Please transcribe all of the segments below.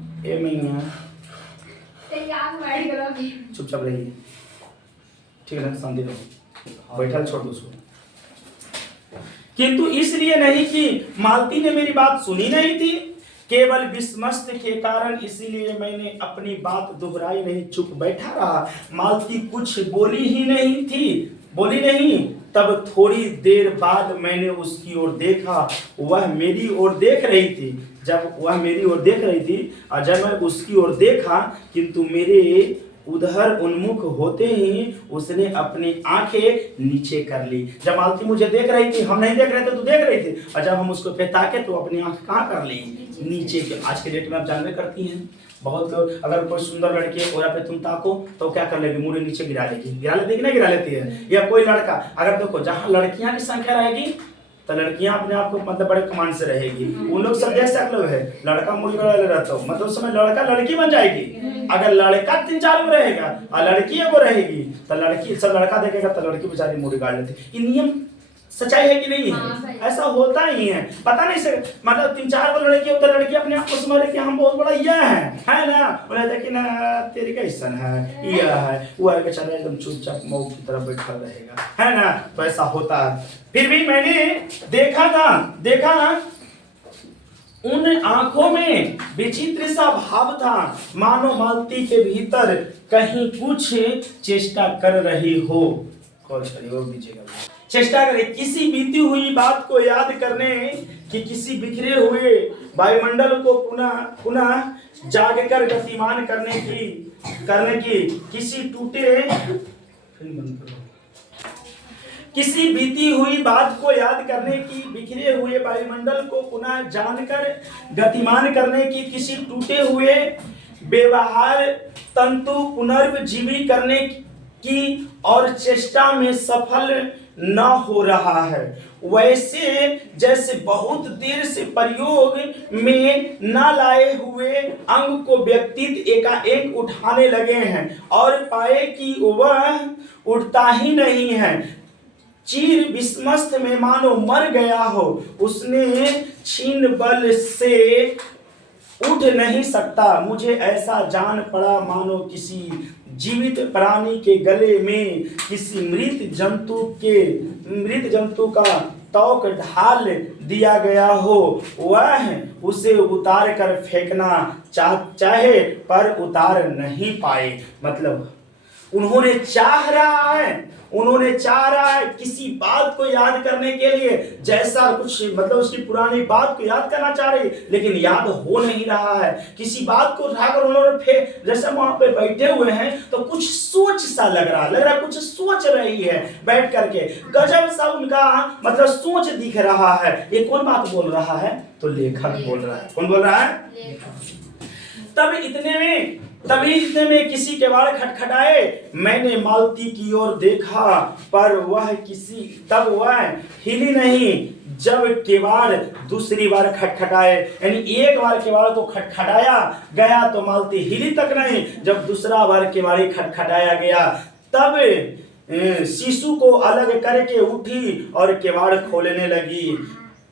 ये नहीं है चुपचाप रहिए, ठीक है ना, शांति रहो, बैठा छोड़ दो उसको। किंतु इसलिए नहीं कि मालती ने मेरी बात सुनी नहीं थी, केवल विस्मस्त के कारण इसीलिए मैंने अपनी बात दोहराई नहीं, चुप बैठा रहा। मालती कुछ बोली ही नहीं थी, बोली नहीं। तब थोड़ी देर बाद मैंने उसकी ओर देखा, वह मेरी ओर देख रही थी। जब वह मेरी ओर देख रही थी और जब मैं उसकी ओर देखा, किंतु मेरे उधर उन्मुख होते ही उसने अपनी आंखें नीचे कर ली। जब मालती मुझे देख रही थी, हम नहीं देख रहे थे तो देख रही थी, और जब हम उसको पे ताके तो अपनी आंख कहाँ कर ली, नीचे के। आज के डेट में आप जानते करती हैं, बहुत अगर कोई सुंदर लड़की है और पे तुम ताको तो क्या कर लेगी, मुंह नीचे गिरा लेगी, गिरा लेती ना, गिरा लेती है। या कोई लड़का, अगर देखो जहाँ लड़कियां की संख्या रहेगी तो लड़कियां अपने आप को मतलब बड़े कमांड से रहेगी। उन लोग सब देख सकते है, लड़का मुर्गी वाले रहता हो, मतलब उस समय लड़का लड़की बन जाएगी। अगर लड़का 3-4 गो रहेगा और लड़की एगो रहेगी तो लड़की सब लड़का देखेगा तो लड़की बेचारी मुर्गी गाड़ लेती। ये नियम सच्चाई है कि नहीं है? ऐसा होता ही है। पता नहीं से मतलब 3-4 गो लड़की होता, लड़की अपने आप को समझ रही कि हम बहुत बड़ा यह है ना, बोले लेकिन तेरी कैसन है, यह है वो है, बेचारा एकदम चुपचाप मऊ की तरफ बैठा रहेगा, है ना। तो ऐसा होता है। फिर भी मैंने देखा उन आंखों में विचित्र सा भाव था, मानो मालती के भीतर कहीं कुछ चेष्टा कर रही हो। कॉल करिए वो दीजिएगा, चेष्टा करे किसी बीती हुई बात को याद करने कि किसी बिखरे हुए वायुमंडल को पुनः जागकर गतिमान करने की किसी बीती हुई बात को याद करने की, बिखरे हुए वायुमंडल को पुनः जानकर गतिमान करने की, किसी टूटे हुए व्यवहार तंतु पुनर्जीवी करने की और चेष्टा में सफल न हो रहा है। वैसे जैसे बहुत देर से प्रयोग में न लाए हुए अंग को व्यक्ति एकाएक उठाने लगे हैं और पाए कि वह उठता ही नहीं है। चीर विस्मस्त में मानो मर गया हो, उसने छीन बल से उठ नहीं सकता। मुझे ऐसा जान पड़ा मानो किसी जीवित प्राणी के गले में किसी मृत जंतु का तौक ढाल दिया गया हो, वह उसे उतार कर फेंकना चाहे पर उतार नहीं पाए। मतलब उन्होंने चाह रहा है किसी बात को याद करने के लिए, जैसा कुछ मतलब उसकी पुरानी बात को याद करना चाह रही, लेकिन याद हो नहीं रहा है। किसी बात को उठाकर उन्होंने फिर जैसे वहां पे बैठे हुए हैं तो कुछ सोच सा लग रहा कुछ सोच रही है बैठ करके, गजब सा उनका मतलब सोच दिख रहा है। ये कौन बात बोल रहा है? तो लेखक बोल रहा है। कौन बोल रहा है? तभी इतने में किसी केवाड़ खटखटाए। मैंने मालती की ओर देखा पर वह हिली नहीं। जब केवाड़ दूसरी बार खटखटाए, यानी एक बार केवाड़ को खटखटाया गया तो मालती हिली तक नहीं। जब दूसरा बार केवाड़ी खटखटाया गया तब शिशु को अलग करके उठी और केवाड़ खोलने लगी।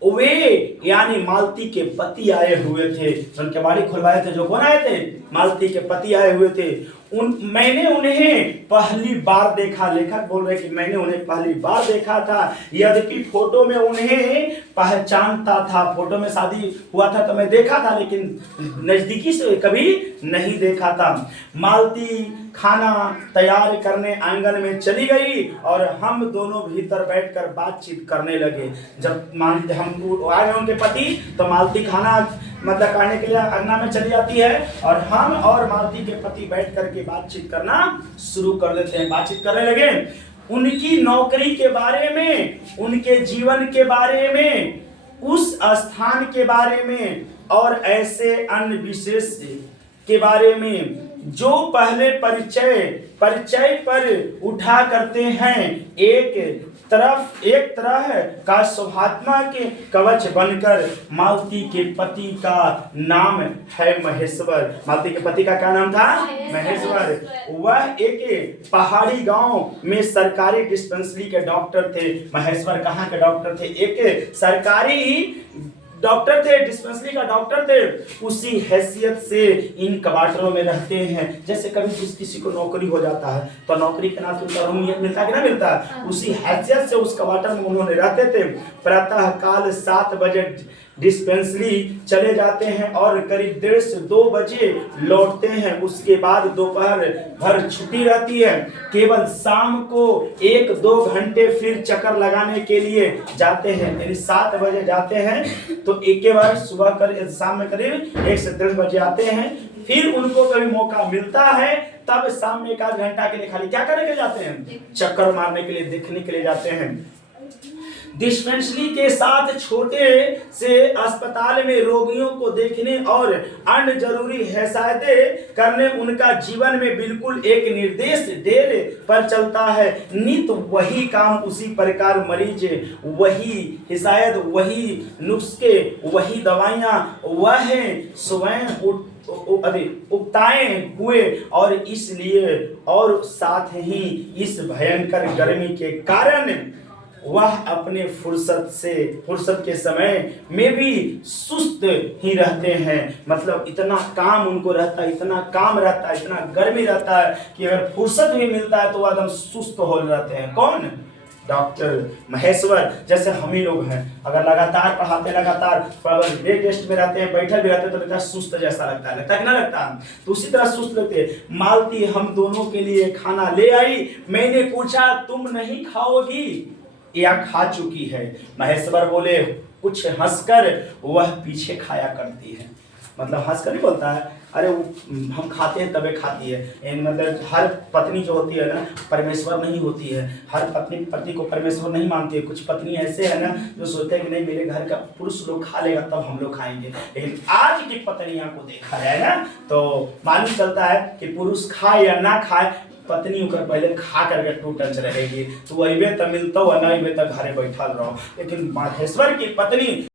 वे यानी मालती के पति आए हुए थे, उनके बाड़ी खुलवाए थे। जो कौन आए थे? मालती के पति आए हुए थे। मैंने उन्हें पहली बार देखा। लेखक बोल रहे कि मैंने उन्हें पहली बार देखा था, यद्यपि फोटो में उन्हें पहचानता था। फोटो में शादी हुआ था तो मैं देखा था, लेकिन नजदीकी से कभी नहीं देखा था। मालती खाना तैयार करने आंगन में चली गई और हम दोनों भीतर बैठकर बातचीत करने लगे। जब हम आ गए उनके पति तो मालती खाना मतलब खाने के लिए अंगना में चली जाती है और हम और मालती के पति बैठ करके बातचीत करना शुरू कर देते हैं। बातचीत करने लगे उनकी नौकरी के बारे में, उनके जीवन के बारे में, उस स्थान के बारे में और ऐसे अन्य विशेष के बारे में जो पहले परिचय पर उठा करते हैं। एक तरह का सौभाग्य के कवच बनकर। मालती के पति का नाम है महेश्वर। मालती के पति का क्या नाम था? महेश्वर। वह एक पहाड़ी गांव में सरकारी डिस्पेंसरी के डॉक्टर थे। महेश्वर कहाँ के डॉक्टर थे? एक सरकारी डॉक्टर थे, डिस्पेंसरी का डॉक्टर थे, उसी हैसियत से इन क्वार्टरों में रहते हैं। जैसे कभी किसी को नौकरी हो जाता है तो नौकरी के नाते उनका रूम मिलता है कि ना मिलता है, उसी हैसियत से उस क्वार्टर में उन्होंने रहते थे। प्रातः काल 7 बजे डिस्पेंसरी चले जाते हैं और करीब 1:30 से 2 बजे लौटते हैं। उसके बाद दोपहर भर छुट्टी रहती है। केवल शाम को 1-2 घंटे फिर चक्कर लगाने के लिए जाते हैं। यानी 7 बजे जाते हैं तो एक के बार सुबह कर शाम में करीब 1 से 1:30 बजे आते हैं। फिर उनको कभी मौका मिलता है तब शाम में 1 आध घंटा के लिए खाली क्या करने के लिए जाते हैं, चक्कर मारने के लिए, देखने के लिए जाते हैं। डिस्पेंसरी के साथ छोटे से अस्पताल में रोगियों को देखने और अन्य जरूरी हिफाजतें करने उनका जीवन में बिल्कुल एक निर्देश डेरे पर चलता है। नित वही काम, उसी प्रकार मरीज वही हिफाजत, वही नुस्खे, वही दवाइयाँ, वह स्वयं उगताए हुए और इसलिए और साथ ही इस भयंकर गर्मी के कारण वह अपने फुर्सत के समय में भी सुस्त ही रहते हैं। मतलब इतना काम उनको रहता है, इतना काम रहता है, इतना गर्मी रहता है कि अगर फुर्सत भी मिलता है तो वह एकदम सुस्त हो जाते हैं। कौन? डॉक्टर महेश्वर। जैसे हम ही लोग हैं, अगर लगातार पढ़ाते, लगातार ब्रेक टेस्ट में रहते हैं, बैठल भी रहते हैं तो लगता है सुस्त जैसा लगता है कि ना लगता है? तो उसी तरह सुस्त लगते। मालती हम दोनों के लिए खाना ले आई। मैंने पूछा तुम नहीं खाओगी या खा चुकी है? महेश्वर बोले कुछ हंसकर, वह पीछे खाया करती है। मतलब हंसकर नहीं बोलता है, अरे हम खाते हैं तबे खाती है। मतलब हर पत्नी जो होती है ना परमेश्वर नहीं होती है, हर पत्नी पति को परमेश्वर नहीं मानती है। कुछ पत्नी ऐसे है ना जो सोचते हैं कि नहीं मेरे घर का पुरुष लोग खा लेगा तब हम लोग खाएंगे। लेकिन आज की पत्नियां को देखा जाए ना तो मालूम चलता है कि पुरुष खाए या ना खाए, पत्नी होकर पहले खा करके टूटच रहेगी। तो अबे तो मिलता हो, न अबे तो घरे बैठल रहो। लेकिन महेश्वर की पत्नी